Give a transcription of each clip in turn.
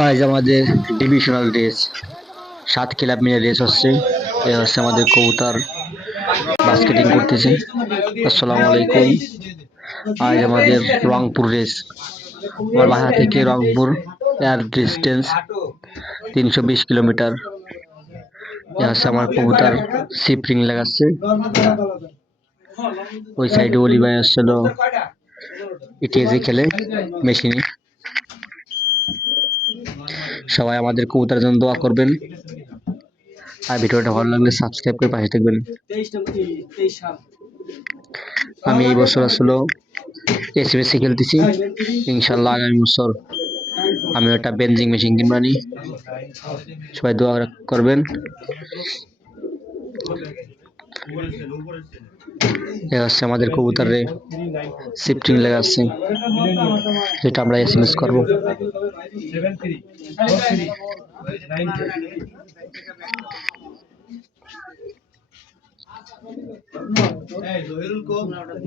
আজ আমাদের divisional race, 7 club মিলে রেস হচ্ছে। এ হচ্ছে আমাদের কবুতর বাস্কেটিং করতেছে। আসসালামু আলাইকুম। আজ আমাদের রংপুর রেস। আমার বাসা থেকে রংপুর এয়ার ডিস্টেন্স 320 কিলোমিটার। এ হচ্ছে আমার কবুতর সিপরিং লাগাচ্ছে। ওই সাইডে অলি ভাই আসছিল ইটিএসি খেলে মেশিনে। সবাই আমাদের কবুতরের জন্য দোয়া করবেন, আর ভিডিওটা ভালো লাগলে সাবস্ক্রাইব করে পাশে থাকবেন। আমি এই বছর আসলে এসবিএসসি খেলতেছি, ইনশাল্লাহ আগামী বছর আমি একটা বেঞ্জিং মেশিন কিনবানি। সবাই দোয়া করবেন। এ হচ্ছে আমাদের কবুতরে শিফটিং লাগাচ্ছে, যেটা আমরা এসএমএস করব।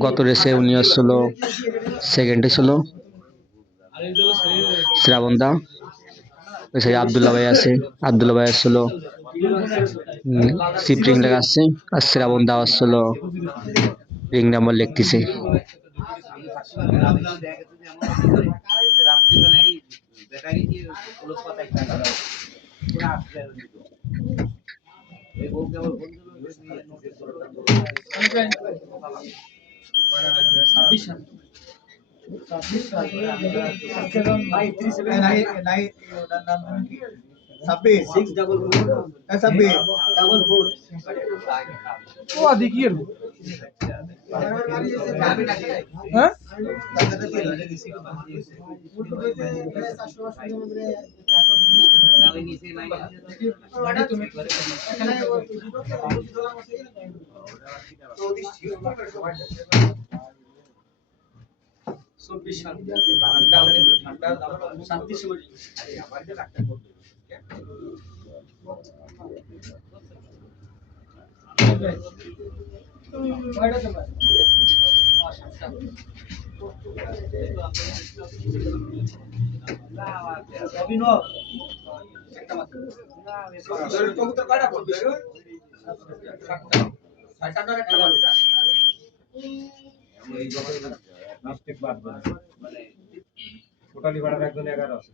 গত রেসে উনি আসছিল সেকেন্ডে ছিল শ্রাবণ দা। ওই সাইডে আবদুল্লাহ ভাই আছে, আবদুল্লাহ ভাই আসছিল শিফটিং লাগাচ্ছে, আর শ্রাবণ দা আসছিল রিং নাম্বার লিখতেছে। টোটালি ভাড়া রাখবেন 11 আছে।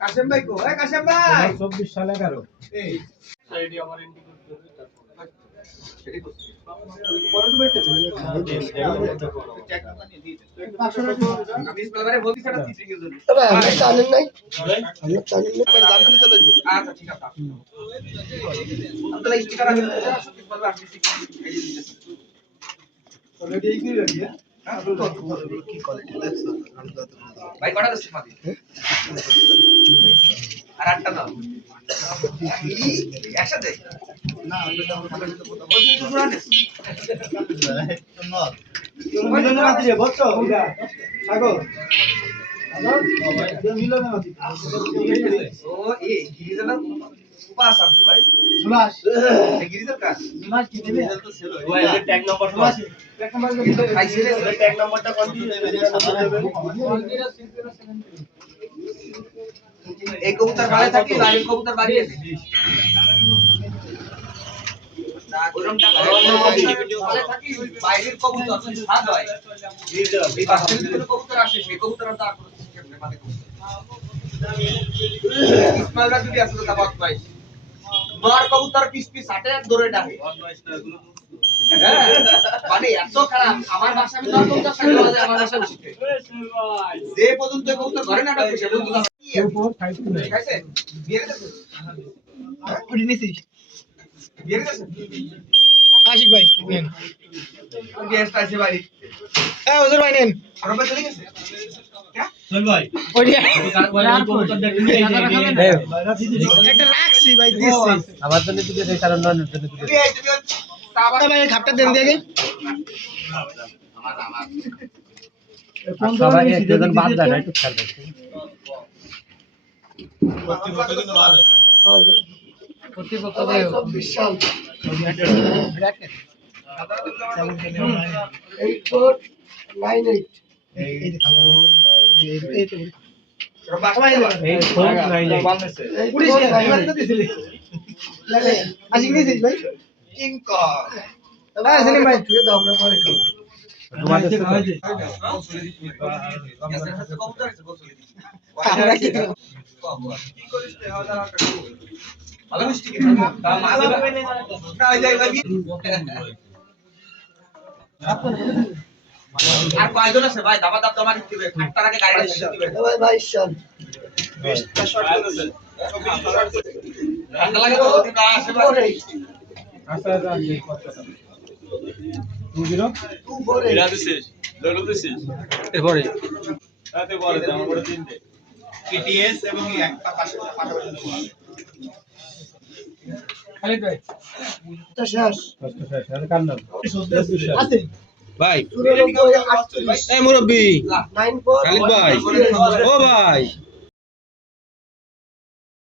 কাশেম ভাই কো, কাশেম ভাই 24 সাল 11 আইডি আমার এন্ট্রি করতে ভাই কটা দশ মাদি আর আটটা দাও একসাথে না মিলনের মাঝে বুঝছো সাগর মিলনের মাঝে ও এই গিরিজালা উপাস আব্দু ভাই জুলাস এই গিরিজাল কাজ জুলাস কি দেবে তো ছিল ওই ট্যাগ নম্বর তো আছে ট্যাগ নম্বর কিন্তু খাইছিলে ট্যাগ নম্বরটা কোন দিয়ে দেবে এই কবুতর বাড়ে থাকি লাইভ কবুতর বাড়িয়ে দে ওরম টাকা বাড়ে থাকি বাইরের কবুতর ভাগ হয় এই বাচ্চাদের ভিতরে কবুতর আসে সেই কবুতর আর তার কোনো সিস্টেম নেই মানে ইসমাইলরা যদি আসলে তা বাদ পাই নর কবুতর পিস পিস হাটে আর দৌড়ে ডাকে মানে এত খারাপ আমার ভাষা আমি নর কবুতর সাথে বলা যায় আমার ভাষা শিখতে যে পর্যন্ত কবুতর ঘরে না ডাকে সে পর্যন্ত খাইছে বিয়ে দিতে উড়ি নিছিস বিয়ে দিতে আশিক ভাই নেন। গেস্ট আছে বাড়ি হ্যাঁ হুজুর ভাই নেন। আর ভাই চলে গেছে ওইটা একটা রাখছি ভাই দিচ্ছি। আমার জন্য দিতে সেই কারণ নয় জন্য দিতে তুই এই তুমি সাবা ভাই খাপটা দেন দিয়ে সবাই একজন বাদ যায় না একটু খেয়াল রাখতে এই ফোন নাই নাই আশিক নিয়েছিস ভাই? কিংকর হ্যাঁ সেলিম ভাই তোমাদের সাথে আমরা কি ভালো মিষ্টি কি তা মাঝে না ওই যাই ভাই আর কয়জন আছে ভাই দাবা দাব তোমার দিতে হবে খাটটার আগে গাড়ি দিতে হবে ভাই শোন 20টা শট আছে ঠান্ডা লাগে তো ওদিকে আসে ভাই আচ্ছা জানি কতটা 20 এরা দিছিস ললো দিছিস এরপরে তাতে বড় আমার বড় তিনটে কেটিএস এবং একটা পাশাপাশি দেবো খালিদ ভাই এটা শেষ কার নাম আছে ভাই 94 এই মুরব্বি 94 খালিদ ভাই ও ভাই